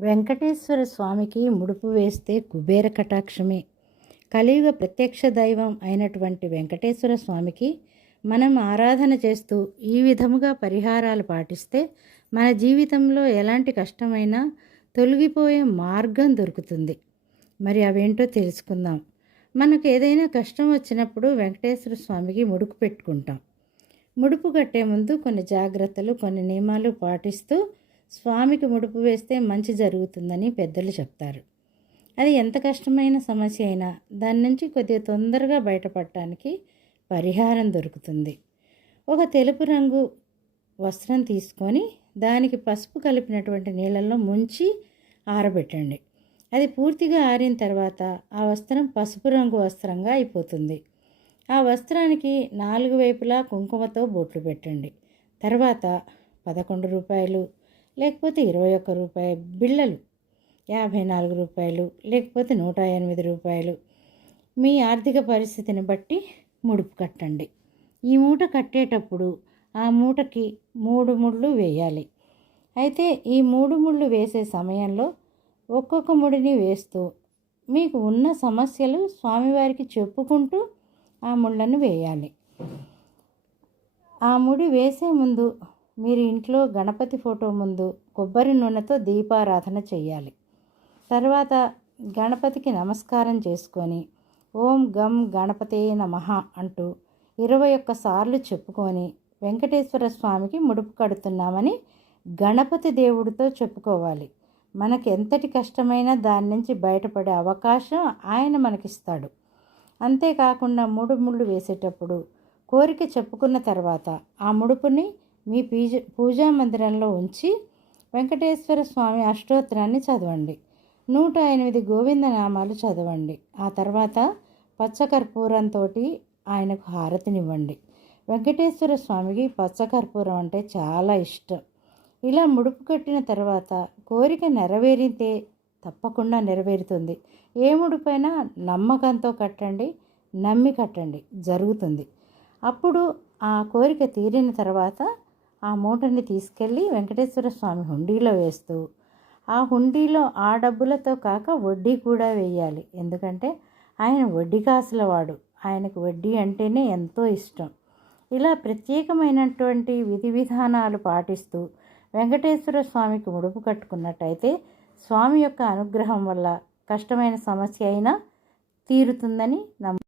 వెంకటేశ్వర స్వామికి ముడుపు వేస్తే కుబేర కటాక్షమే. కలియుగ ప్రత్యక్ష దైవం అయినటువంటి వెంకటేశ్వర స్వామికి మనం ఆరాధన చేస్తూ ఈ విధముగా పరిహారాలు పాటిస్తే మన జీవితంలో ఎలాంటి కష్టమైనా తొలగిపోయే మార్గం దొరుకుతుంది. మరి అవేంటో తెలుసుకుందాం. మనకు ఏదైనా కష్టం వచ్చినప్పుడు వెంకటేశ్వర స్వామికి ముడుపు పెట్టుకుంటాం. ముడుపు కట్టే ముందు కొన్ని జాగ్రత్తలు కొన్ని నియమాలు పాటిస్తూ స్వామికి ముడుపు వేస్తే మంచి జరుగుతుందని పెద్దలు చెప్తారు. అది ఎంత కష్టమైన సమస్య అయినా దాని నుంచి కొద్దిగా తొందరగా బయటపడటానికి పరిహారం దొరుకుతుంది. ఒక తెలుపు రంగు వస్త్రం తీసుకొని దానికి పసుపు కలిపినటువంటి నీళ్ళల్లో ముంచి ఆరబెట్టండి. అది పూర్తిగా ఆరిన తర్వాత ఆ వస్త్రం పసుపు రంగు వస్త్రంగా అయిపోతుంది. ఆ వస్త్రానికి నాలుగు వైపులా కుంకుమతో బొట్లు పెట్టండి. తర్వాత పదకొండు రూపాయలు లేకపోతే ఇరవై ఒక్క రూపాయ బిళ్ళలు యాభై నాలుగు రూపాయలు లేకపోతే నూట ఎనిమిది రూపాయలు. మీ ఆర్థిక పరిస్థితిని బట్టి ముడుపు కట్టండి. ఈ మూట కట్టేటప్పుడు ఆ మూటకి మూడు ముళ్ళు వేయాలి. అయితే ఈ మూడు ముళ్ళు వేసే సమయంలో ఒక్కొక్క ముడిని వేస్తూ మీకు ఉన్న సమస్యలు స్వామివారికి చెప్పుకుంటూ ఆ ముళ్ళను వేయాలి. ఆ ముడి వేసే ముందు మీరు ఇంట్లో గణపతి ఫోటో ముందు కొబ్బరి నూనెతో దీపారాధన చేయాలి తర్వాత గణపతికి నమస్కారం చేసుకొని ఓం గం గణపతే నమ అంటూ ఇరవై ఒక్క సార్లు చెప్పుకొని వెంకటేశ్వర స్వామికి ముడుపు కడుతున్నామని గణపతి దేవుడితో చెప్పుకోవాలి. మనకి ఎంతటి కష్టమైనా దాని నుంచి బయటపడే అవకాశం ఆయన మనకిస్తాడు. అంతేకాకుండా మూడు ముళ్ళు వేసేటప్పుడు కోరిక చెప్పుకున్న తర్వాత ఆ ముడుపుని మీ పీజ పూజా మందిరంలో ఉంచి వెంకటేశ్వర స్వామి అష్టోత్తరాన్ని చదవండి. నూట ఎనిమిది గోవింద నామాలు చదవండి. ఆ తర్వాత పచ్చకర్పూరంతో ఆయనకు హారతినివ్వండి. వెంకటేశ్వర స్వామికి పచ్చకర్పూరం అంటే చాలా ఇష్టం. ఇలా ముడుపు కట్టిన తర్వాత కోరిక నెరవేరితే తప్పకుండా నెరవేరుతుంది. ఏ ముడిపైనా నమ్మకంతో కట్టండి నమ్మి కట్టండి జరుగుతుంది. అప్పుడు ఆ కోరిక తీరిన తర్వాత ఆ మూటని తీసుకెళ్ళి వెంకటేశ్వర స్వామి హుండీలో వేస్తూ ఆ హుండీలో ఆ డబ్బులతో కాక వడ్డీ కూడా వేయాలి. ఎందుకంటే ఆయన వడ్డీ కాసుల వాడు ఆయనకు వడ్డీ అంటేనే ఎంతో ఇష్టం. ఇలా ప్రత్యేకమైనటువంటి విధి విధానాలు పాటిస్తూ వెంకటేశ్వర స్వామికి ముడుపు కట్టుకున్నట్టయితే స్వామి యొక్క అనుగ్రహం వల్ల కష్టమైన సమస్య అయినా తీరుతుందని నమ్ము